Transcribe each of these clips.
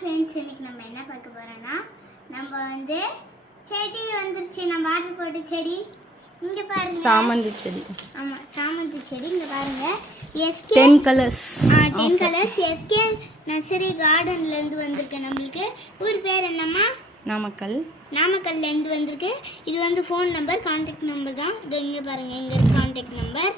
Friends, இன்னைக்கு நம்ம என்ன பார்க்க போறோம்னா நம்ம வந்து செடி வந்துருச்சு. நம்ம ஆர்டர் போட்ட செடி இங்க பாருங்க, சாமந்தி செடி. ஆமா, சாமந்தி செடி. இங்க பாருங்க, SK 10 colours 10 colours SK nursery கார்டன்ல இருந்து வந்திருக்கு. நம்மளுக்கு ஊர் பேர் என்னம்மா? நாமக்கல்ல இருந்து வந்திருக்கு. இது வந்து ஃபோன் நம்பர், கான்டாக்ட் நம்பர் தான். இது இங்க பாருங்க, இங்க இருக்கு கான்டாக்ட் நம்பர்.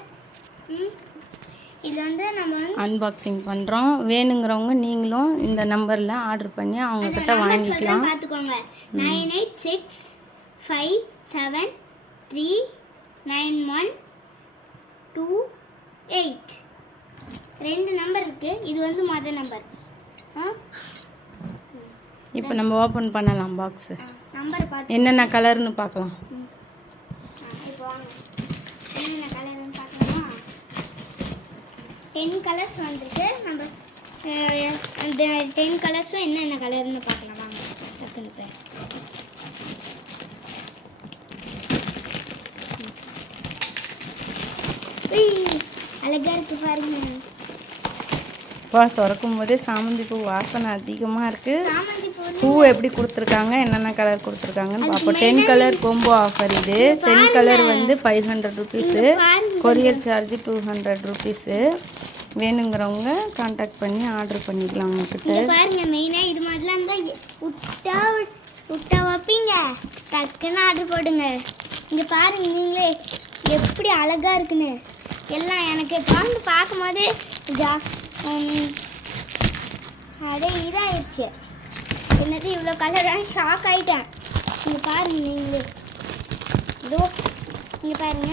இது வந்து நம்ம வந்து அன்பாக்சிங் பண்றோம். வேணுங்கிறவங்க நீங்களும் இந்த நம்பர்ல ஆர்டர் பண்ணி அவங்க கிட்ட வாங்கிக்கலாம். பாத்துக்கோங்க. 9865739128 ரெண்டு நம்பர் இருக்கு. இது வந்து முதல் நம்பர். இப்போ நம்ம ஓபன் பண்ணலாம் பாக்ஸ். நம்பர் பாத்து என்னென்ன கலர்னு பார்க்கலாம். இப்போ வாங்க, என்னென்ன கலர்னு பார்க்கலாமா? 10 கலர்ஸ் வந்திருக்கு. நம்ம அந்த 10 கலர்ஸும் என்னென்ன கலர்னு பார்க்கலாம் வாங்க. டக்குனு போய் அழகா இருக்கு பாருங்க. திறக்கும் போதே சாமந்தி பூ வாசனை அதிகமா இருக்கு. சாமந்தி பூ எப்படி கொடுத்துருக்காங்க, என்னென்ன கலர் கொடுத்துருக்காங்கன்னு பார்ப்போம். 10 கலர் கோம்போ ஆஃபர். இது 10 கலர் வந்து 500 ருபீஸ், கொரியர் சார்ஜ் 200 ருபீஸ். வேணுங்கிறவங்க கான்டாக்ட் பண்ணி ஆர்டர் பண்ணிக்கலாம். உங்ககிட்ட பாருங்க, மெயினா இது மாதிரிலாம் தான் விட்டா வைப்பீங்க, டக்குன்னு ஆர்டர் போடுங்க. இங்க பாருங்க, நீங்களே எப்படி அழகா இருக்குன்னு. எல்லாம் எனக்கு வந்து பார்க்கும் போது அடே இதாயிடுச்சு. என்னது இவ்வளோ கலராக ஷாக் ஆயிட்டேன். இங்கே பாருங்க, நீங்களே இதோ இங்கே பாருங்க,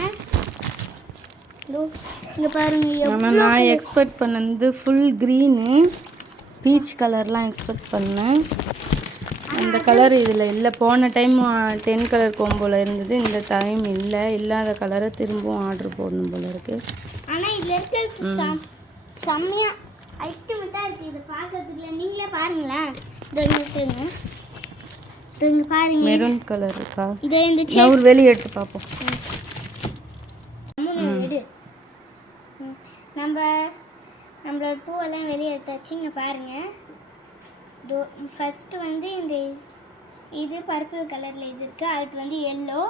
இதோ இங்கே பாருங்க. நான் எக்ஸ்பெக்ட் பண்ணது ஃபுல் க்ரீனு, பீச் கலர்லாம் எக்ஸ்பெக்ட் பண்ணேன். அந்த கலர் இதில் இல்லை. போன டைம் 10 கலர் கோம்போல இருந்தது, இந்த டைம் இல்லை. இல்லாத கலரை திரும்பவும் ஆர்டர் போடணும் போல இருக்கு. ஆனால் இதில் இருக்கிறது செம்மையாக ஐட்டமெண்ட்டாக இருக்குது. இதை பார்க்கறதுக்குல நீங்களே பாருங்களேன். இங்கே பாருங்க, மெரூன் கலர் இருக்கா? இது இந்த ஒரு வெளியே எடுத்து பார்ப்போம். நம்மளோட பூவெல்லாம் வெளியே எடுத்தாச்சு. இங்கே பாருங்கள், ஃபஸ்ட்டு வந்து இது பர்பிள் கலரில் இது இருக்குது. அடுத்து வந்து எல்லோ,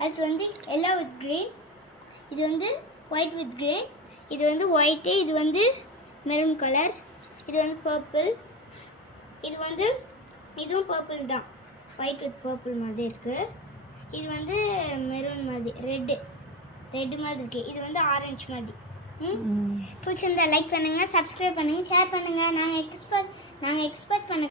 அடுத்து வந்து எல்லோ வித் க்ரீன், இது வந்து ஒயிட் வித் க்ரீன், இது வந்து ஒயிட்டு, இது வந்து மெரூன் கலர், இது வந்து பர்பிள், இது வந்து இதுவும் பர்பிள் தான், ஒயிட் வித் பர்பிள் மாதிரி இருக்குது. இது வந்து மெரூன் மாதிரி, ரெட்டு மாதிரி இருக்குது. இது வந்து ஆரஞ்சு மாதிரி. பிடிச்சிருந்தா லைக் பண்ணுங்கள், சப்ஸ்கிரைப் பண்ணுங்கள், ஷேர் பண்ணுங்கள். நாங்கள் எக்ஸ்பெக்ட் பண்ண